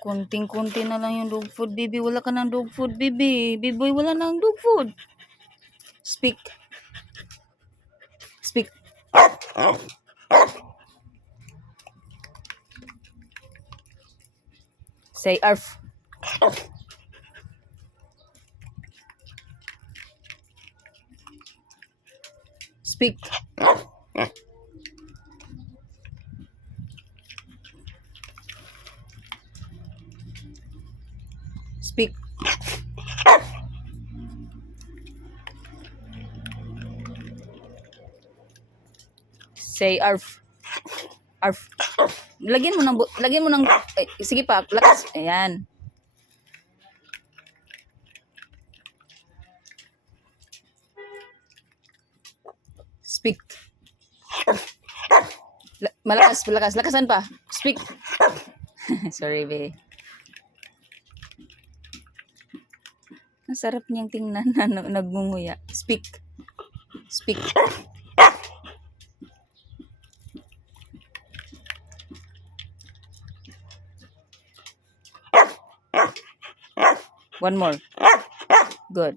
Kunting-kunti na lang yung dog food, baby. Wala ka ng dog food, baby. Biboy, wala ng dog food. Speak. Speak. Say arf. Speak. Speak. Say arf. Arf. Lagyan mo ng sige pa, lakas. Ayan. Speak. Malakas, lakasan pa. Speak. Sorry, be. Ang sarap niyang tingnan na nagngunguya. Speak. Speak. One more. Good.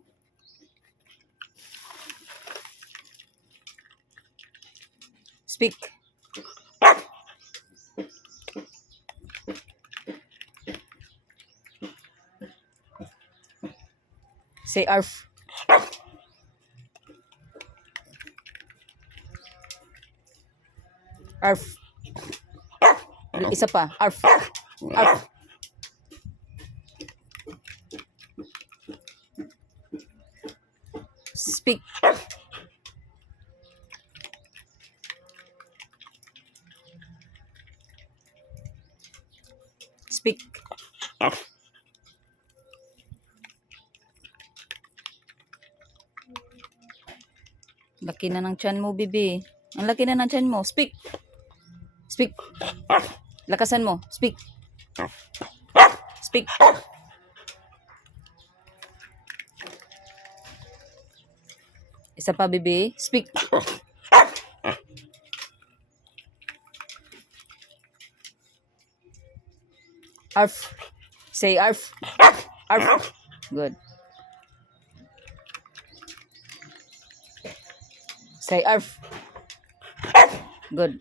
Speak. Say arf. Arf. Isa pa. Arf. Arf. Speak. Speak. Laki na ng tiyan mo, bibi. Ang laki na ng tiyan mo. Speak. Speak. Lakasan mo. Speak. Speak. Isa pa, bibi. Speak. Arf. Say arf. Arf. Good. Say arf. Good.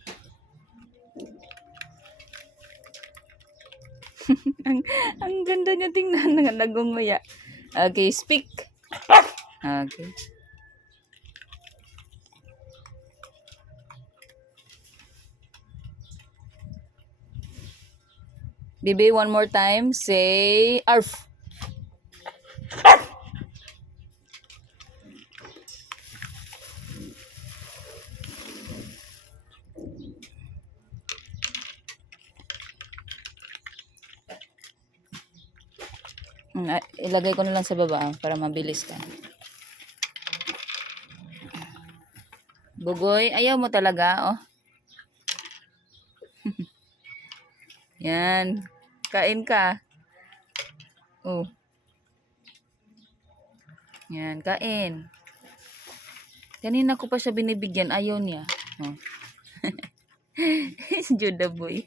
ang ganda niya tingnan, nagunguya. Okay, speak. Okay. Bibi, one more time. Say arf. Ilagay ko na lang sa baba para mabilis ka. Bugoy, ayaw mo talaga, oh. Yan. Kain ka. Oh. Yan, kain. Kanina ko pa siya binibigyan, ayaw niya. Oh. Juda boy.